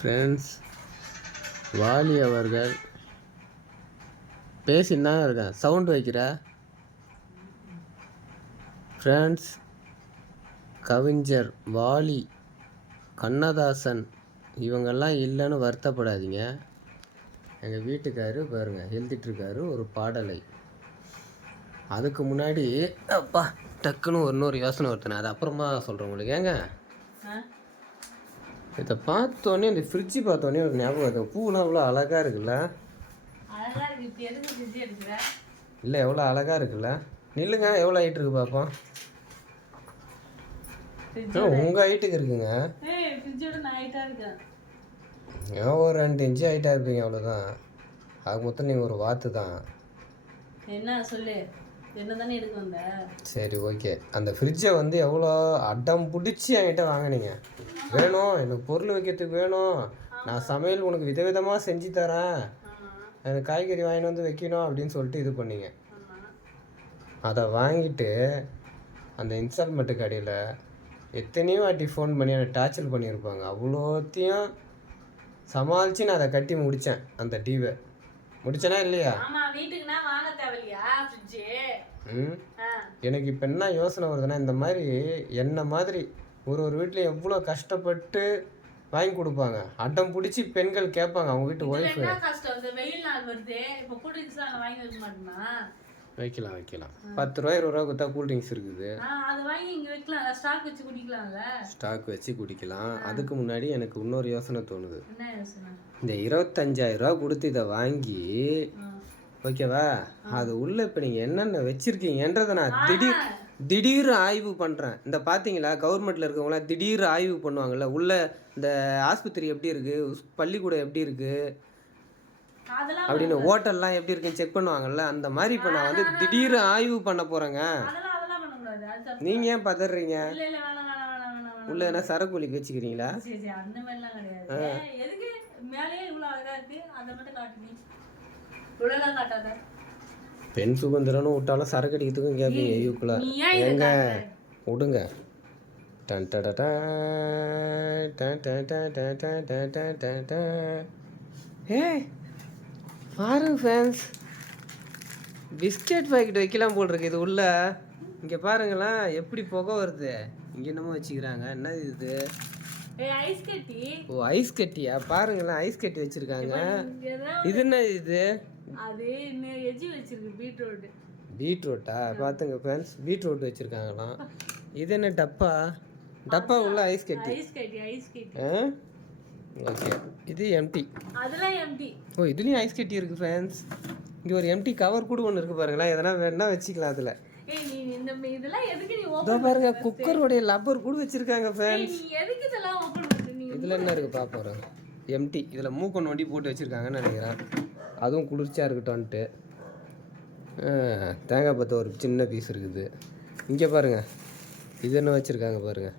Friends, Vaali அவர்கள் பேசின்னு தான் இருக்கேன். சவுண்ட் வைக்கிற ஃப்ரெண்ட்ஸ், கவிஞர் வாலி, கண்ணதாசன் இவங்கெல்லாம் இல்லைன்னு வருத்தப்படாதீங்க. எங்கள் வீட்டுக்காரு பாருங்கள் எழுதிட்டுருக்காரு ஒரு பாடலை. அதுக்கு முன்னாடி அப்பா டக்குன்னு இன்னொரு யோசனை வருதுண்ணே, அது அப்புறமா சொல்கிறேன் உங்களுக்கு. ஏங்க இதை பார்த்தோன்னே, இந்த ஃப்ரிட்ஜு பார்த்தோன்னே ஒரு ஞாபகம் வருது. பூலாம் அவ்வளோ அழகாக இருக்குல்ல? இல்லை, எவ்வளோ அழகாக இருக்குல்ல? நில்லுங்க, எவ்வளோ ஹைட் இருக்கு பார்ப்போம். உங்கள் ஹைட்டுக்கு இருக்குங்க. ஏன் ஒரு 2 இன்ச்சு ஹைட்டாக இருப்பீங்க, அவ்வளோதான். அது மொத்தம் நீங்கள் ஒரு வாத்து தான். என்ன சொல்லு, என்ன தானே எடுக்க வந்த? சரி, ஓகே. அந்த ஃப்ரிட்ஜை வந்து எவ்வளோ அடம் பிடிச்சி என்கிட்ட வாங்கினீங்க. வேணும், எனக்கு பொருள் வைக்கிறதுக்கு வேணும், நான் சமையல் உனக்கு விதவிதமாக செஞ்சு தரேன், எனக்கு காய்கறி வாங்கிட்டு வந்து வைக்கணும் அப்படின்னு சொல்லிட்டு இது பண்ணீங்க. அதை வாங்கிட்டு அந்த இன்ஸ்டால்மெண்ட்டு கடையில் எத்தனையோ வாட்டி ஃபோன் பண்ணி என்னை டார்ச்சர் பண்ணியிருப்பாங்க. அவ்வளோத்தையும் சமாளித்து நான் அதை கட்டி முடித்தேன். அந்த டிவை முடிச்சனா இல்லையா? எனக்கு இப்போ என்ன யோசனை வருதுன்னா, இந்த மாதிரி என்ன மாதிரி ஒரு வீட்டில் எவ்வளோ கஷ்டப்பட்டு வாங்கி கொடுப்பாங்க, அடம் பிடிச்சி பெண்கள் கேட்பாங்க அவங்க வீட்டு ஒய்ஃபு. வைக்கலாம் 10 ரூபா 20 ரூபா கொடுத்தா கூல்ட்ரிங்க்ஸ் இருக்குது, ஸ்டாக் வச்சு குடிக்கலாம். அதுக்கு முன்னாடி எனக்கு இன்னொரு யோசனை தோணுது. இந்த 25,000 ரூபா கொடுத்து இதை வாங்கி ஓகேவா, அது உள்ள இப்போ நீங்கள் என்னென்ன வச்சுருக்கீங்கன்றதை நான் திடீர் ஆய்வு பண்ணுறேன். இந்த பார்த்தீங்களா, கவர்மெண்ட்டில் இருக்கவங்களாம் திடீர் ஆய்வு பண்ணுவாங்கள்ல, உள்ள இந்த ஆஸ்பத்திரி எப்படி இருக்குது, பள்ளிக்கூடம் எப்படி இருக்குது அப்படின்னு, ஹோட்டல்லாம் எப்படி இருக்குன்னு செக் பண்ணுவாங்கல்ல, அந்த மாதிரி இப்போ நான் வந்து திடீர் ஆய்வு பண்ண போகிறேங்க. நீங்கள் ஏன் பதறீங்க? உள்ள என்ன சரக்கு ஒலிக்கு வச்சுக்கிறீங்களா? பெண் சுதந்திரம்னு விட்டாலும் சரக்கு அடிக்கிறதுக்கும் கேட்பீங்க. ஐயோக்குள்ள எங்க விடுங்க. பாருங்க ஃப்ரெண்ட்ஸ், பிஸ்கெட் பாக்கெட் வைக்கலாம் போல் இருக்கு இது உள்ள. இங்கே பாருங்களேன் எப்படி புகை வருது. இங்கே என்னமோ வச்சுக்கிறாங்க, என்ன இது? ஐஸ் கட்டி. ஓ, ஐஸ் கட்டியா? பாருங்களேன், ஐஸ் கட்டி வச்சிருக்காங்க. இது என்ன இது? அது எஜ்ஜி வச்சிருக்கு, பீட்ரூட். பீட்ரூட்டா? பார்த்துங்க ஃப்ரெண்ட்ஸ், பீட்ரூட் வச்சிருக்காங்களாம். இது என்ன டப்பா? டப்பா உள்ள ஐஸ் கட்டி. ஓகே, இது எம்டி. அதெல்லாம் எம்டி. ஓ, இதுலேயும் ஐஸ் கட்டி இருக்குது ஃப்ரெண்ட்ஸ். இங்கே ஒரு எம்டி கவர் கூட ஒன்று இருக்குது பாருங்களேன், எதனா வேணா வச்சுக்கலாம் அதில். இதோ பாருங்க, குக்கருடைய லப்பர் கூட வச்சுருக்காங்க ஃப்ரெண்ட்ஸ். இதில் என்ன இருக்குது பார்ப்போம். எம்டி. இதில் மூக்க நோண்டி போட்டு வச்சுருக்காங்கன்னு நினைக்கிறேன். அதுவும் குளிர்ச்சியாக இருக்கட்டும்ன்ட்டு. தேங்காய் பற்ற ஒரு சின்ன பீஸ் இருக்குது. இங்கே பாருங்கள், இது என்ன வச்சுருக்காங்க பாருங்கள்.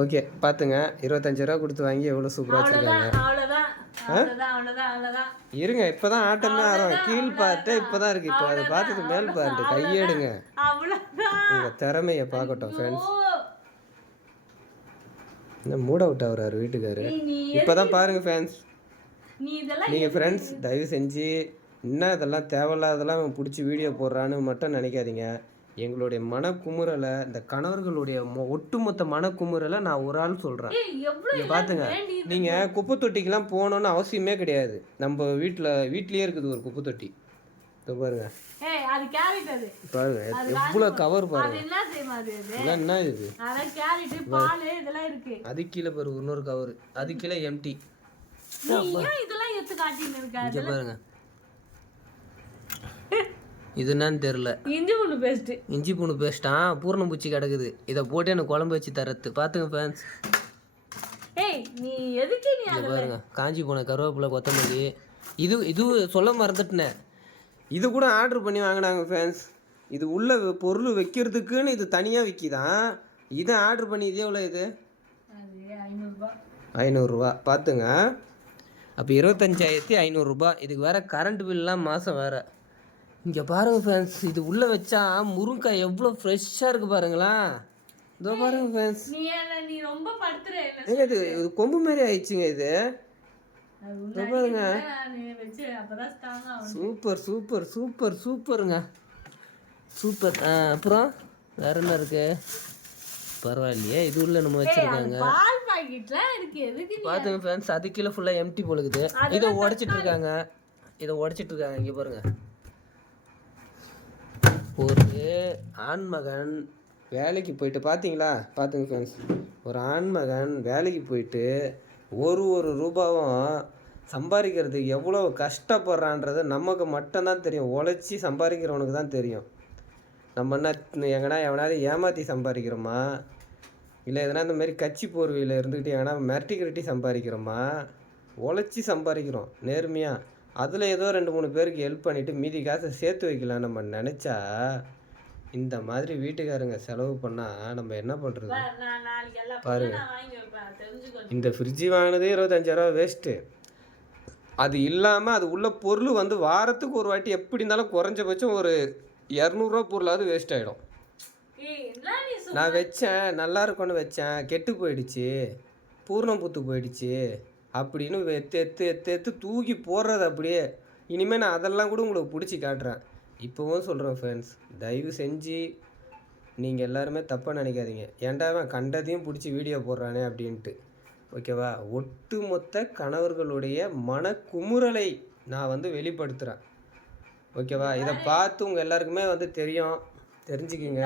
ஓகே, பார்த்துங்க, 25 ரூபா கொடுத்து வாங்கி எவ்வளோ சூப்பராக வச்சுருக்காங்க. இருங்க, இப்போ தான் ஆட்டம் தான் ஆடும். கீழ் பார்ட்டு இப்போ தான் இருக்குது. இப்போ அதை பார்த்தது மேல் பார்ட்டு. கையேடுங்க, உங்கள் திறமையை பார்க்கட்டும் ஃப்ரெண்ட்ஸ். என்ன மூட் அவுட் ஆகுறாரு வீட்டுக்காரு. இப்போ தான் பாருங்கள் ஃப்ரெண்ட்ஸ். நீங்கள் ஃப்ரெண்ட்ஸ் தயவு செஞ்சு இன்னும் இதெல்லாம் தேவையில்லாதெல்லாம் பிடிச்சி வீடியோ போடுறான்னு மட்டும் நினைக்காதீங்க. எங்களுடைய மனக்குமுறலை, இந்த கணவர்களுடைய ஒட்டுமொத்த மனக்குமுறலை நான் ஒரு ஆள் சொல்கிறேன். பார்த்துங்க, நீங்கள் குப்பை தொட்டிக்கெலாம் போகணுன்னு அவசியமே கிடையாது. நம்ம வீட்லேயே இருக்குது ஒரு குப்பை தொட்டி. பாருங்க பாருங்க எவ்வளோ கவர் பாருங்க. என்ன இது? அது கீழே பாருங்க இன்னொரு கவர், அது கீழே எம்டி. இங்கே பாருங்க, இது என்னன்னு தெரில. இஞ்சி பூண்டு பேஸ்ட்டா? பூரணம் பூச்சி கிடக்குது. இதை போட்டு எனக்கு குழம்பு வச்சு தரது. பார்த்துங்க ஃப்ரெண்ட்ஸ். பாருங்க, காஞ்சி போன கருவேப்பிலை, கொத்தமல்லி. இது சொல்ல மறந்துட்டேன், இது கூட ஆர்டர் பண்ணி வாங்கினாங்க ஃப்ரெண்ட்ஸ். இது உள்ள பொருள் வைக்கிறதுக்குன்னு இது தனியாக விற்கிதான். இதை ஆர்டர் பண்ணி இதே எவ்வளோ? இது 500 ரூபா. பார்த்துங்க, அப்போ 25,500 ரூபா. இதுக்கு வேறு கரண்ட் பில்லாம் மாதம் வேறு. இங்கே பாருங்கள் ஃப்ரெண்ட்ஸ், இது உள்ளே வச்சா முருங்கைக்காய் எவ்வளோ ஃப்ரெஷ்ஷாக இருக்குது பாருங்களேன். இதோ பாருங்க ஃப்ரெண்ட்ஸ். நீ ரொம்ப படுத்துற ஏங்க இது கொம்பு மாதிரி ஆயிடுச்சுங்க இது. இதோ பாருங்க. அப்பதான் ஸ்ட்ராங் ஆகும். சூப்பர் சூப்பர் சூப்பர் சூப்பருங்க, சூப்பர். அப்புறம் வேற என்ன இருக்கு? பரவாயில்லையே, இது உள்ள நம்ம வச்சிருக்காங்க. பால் பாக்கெட்ல இருக்கு. எதுக்கு பாத்துங்க ஃப்ரெண்ட்ஸ், அது கீழே ஃபுல்லா எம்டி போலுக்குது. இதை உடைச்சிட்டு இருக்காங்க. இங்க பாருங்க. ஒரு ஆண்மகன் வேலைக்கு போயிட்டு பாத்துங்க ஃப்ரெண்ட்ஸ், ஒரு ஆண்மகன் வேலைக்கு போயிட்டு ஒரு ரூபாவும் சம்பாதிக்கிறதுக்கு எவ்வளோ கஷ்டப்படுறான்றது நமக்கு மட்டும்தான் தெரியும். உழைச்சி சம்பாதிக்கிறவனுக்கு தான் தெரியும். நம்ம என்ன எவனாவது ஏமாற்றி சம்பாதிக்கிறோமா, இல்லை எதனா இந்த மாதிரி கட்சி போர்வையில் இருந்துக்கிட்டு எங்கன்னா மிரட்டி சம்பாதிக்கிறோமா? உழைச்சி சம்பாதிக்கிறோம் நேர்மையாக. அதில் ஏதோ 2-3 பேருக்கு ஹெல்ப் பண்ணிவிட்டு மீதி காசை சேர்த்து வைக்கலாம் நம்ம நினச்சா, இந்த மாதிரி வீட்டுக்காரங்க செலவு பண்ணால் நம்ம என்ன பண்ணுறது? பாருங்க, இந்த ஃப்ரிட்ஜு வாங்கினதே 25,000 வேஸ்ட்டு. அது இல்லாமல் அது உள்ள பொருள் வந்து வாரத்துக்கு ஒரு வாட்டி எப்படி இருந்தாலும் குறைஞ்சபட்சம் ஒரு 200 பொருளாவது வேஸ்ட் ஆகிடும். நான் வச்சேன், நல்லா இருக்கும்னு வச்சேன், கெட்டு போயிடுச்சு, பூர்ணம் பூத்து போயிடுச்சு அப்படின்னு எத்து தூக்கி போடுறது அப்படியே. இனிமேல் நான் அதெல்லாம் கூட உங்களுக்கு பிடிச்சி காட்டுறேன். இப்போவும் சொல்கிறேன் ஃப்ரெண்ட்ஸ், தயவு செஞ்சு நீங்கள் எல்லாருமே தப்பாக நினைக்காதீங்க. ஏன்டா அவன் கண்டதையும் பிடிச்சி வீடியோ போடுறானே அப்படின்ட்டு. ஓகேவா? ஒட்டுமொத்த கணவர்களுடைய மனக்குமுறலை நான் வந்து வெளிப்படுத்துகிறேன். ஓகேவா? இதை பார்த்து உங்கள் எல்லாருக்குமே வந்து தெரிஞ்சுக்கிங்க.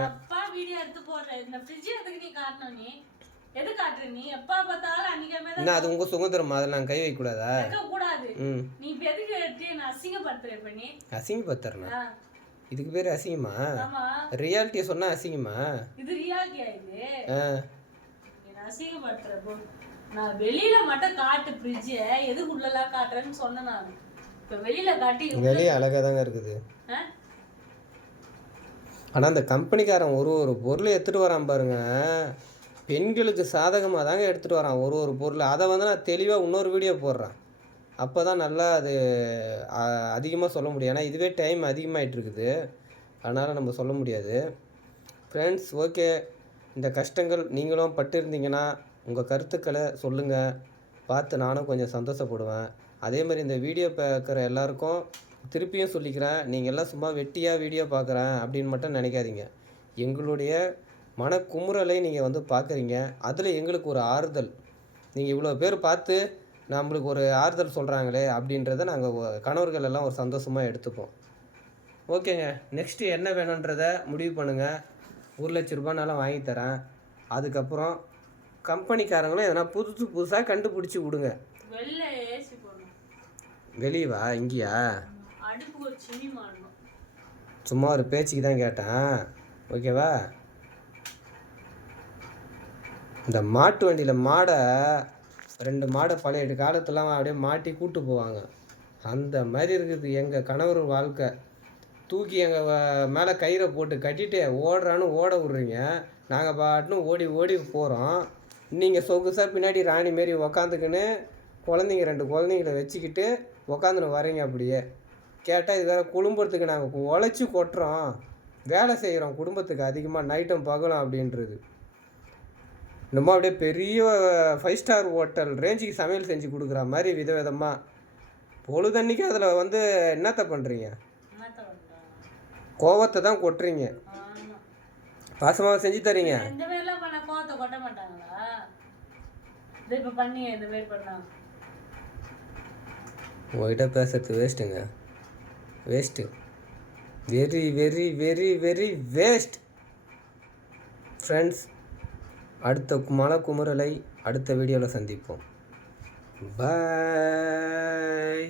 என்ன அது உங்கள் சுதந்திரம், அதில் நான் கை வைக்கக்கூடாதா? அசிங்கப்படுத்துறேன்னா இதுக்கு பேர் அசிங்கமா? ரியாலிட்டியை சொன்னா அசிங்கமா? இது ரியாலிட்டியா? இது அசிங்கப்படுத்துற போ. நான் வெளியில மட்டும் காட்டு ஃப்ரிட்ஜ், எதுக்கு உள்ளலாம் காட்டுறேன்னு சொன்னேன். நான் இப்ப வெளியில காட்டி வெளியே அழகா தாங்க இருக்குது. ஆனா அந்த கம்பெனிக்காரன் ஒரு பொருளை எடுத்துட்டு வரான் பாருங்க, பெண்களுக்கு சாதகமாக தாங்க எடுத்துகிட்டு வரான் ஒரு பொருள். அதை வந்து நான் தெளிவாக இன்னொரு வீடியோ போடுறேன். அப்போ தான் நல்லா அது அதிகமாக சொல்ல முடியும். ஏன்னா இதுவே டைம் அதிகமாகிட்டு இருக்குது, அதனால் நம்ம சொல்ல முடியாது. ஃப்ரெண்ட்ஸ், ஓகே, இந்த கஷ்டங்கள் நீங்களும் பட்டிருந்தீங்கன்னா உங்கள் கருத்துக்களை சொல்லுங்கள், பார்த்து நானும் கொஞ்சம் சந்தோஷப்படுவேன். அதே மாதிரி இந்த வீடியோ பார்க்குற எல்லாருக்கும் திருப்பியும் சொல்லிக்கிறேன், நீங்கள் எல்லாம் சும்மா வெட்டியாக வீடியோ பார்க்குறேன் அப்படின்னு மட்டும் நினைக்காதீங்க. எங்களுடைய மனக்குமுறலை நீங்கள் வந்து பார்க்குறீங்க, அதில் எங்களுக்கு ஒரு ஆறுதல். நீங்கள் இவ்வளோ பேர் பார்த்து நம்மளுக்கு ஒரு ஆறுதல் சொல்கிறாங்களே அப்படின்றத நாங்கள் கணவர்கள் எல்லாம் ஒரு சந்தோஷமாக எடுத்துப்போம். ஓகேங்க, நெக்ஸ்ட்டு என்ன வேணுன்றதை முடிவு பண்ணுங்கள். 1,00,000 ரூபாய்னாலும் வாங்கி தரேன். அதுக்கப்புறம் கம்பெனிக்காரங்களும் எதனா புதுசாக கண்டுபிடிச்சி விடுங்க. வெளியே வா, இங்கேயா? சும்மா ஒரு பேச்சுக்கு தான் கேட்டேன், ஓகேவா? இந்த மாட்டு வண்டியில் 2 மாடை பழைய காலத்துலாம் அப்படியே மாட்டி கூட்டு போவாங்க. அந்த மாதிரி இருக்குது எங்கள் கணவர் வாழ்க்கை. தூக்கி எங்கள் மேலே கயிறை போட்டு கட்டிட்டு ஓடுறான்னு ஓட விட்றீங்க, நாங்கள் பாட்டுன்னு ஓடி போகிறோம். நீங்கள் சொகுசாக பின்னாடி ராணி மாரி உக்காந்துக்குன்னு 2 குழந்தைங்கள வச்சுக்கிட்டு உக்காந்துன்னு வரீங்க. அப்படியே கேட்டால் இது வேறு குடும்பத்துக்கு நாங்கள் உழைச்சி கொட்டுறோம், வேலை செய்கிறோம் குடும்பத்துக்கு அதிகமாக நைட்டும் பகலும் அப்படின்றது. இன்னமும் அப்படியே பெரிய 5 ஸ்டார் ஹோட்டல் ரேஞ்சுக்கு சமையல் செஞ்சு கொடுக்குற மாதிரி விதவிதமாக பொழுதன்னைக்கு அதில் வந்து என்னத்தை பண்ணுறீங்க? கோவத்தை தான் கொட்டுறீங்க. பாசமாக செஞ்சு தரீங்க. உங்கள்கிட்ட பேசுறது வேஸ்ட்டுங்க, waste, very very very very waste. Friends, அடுத்த மனக்குமுறலை அடுத்த வீடியோவில் சந்திப்போம். பாய்.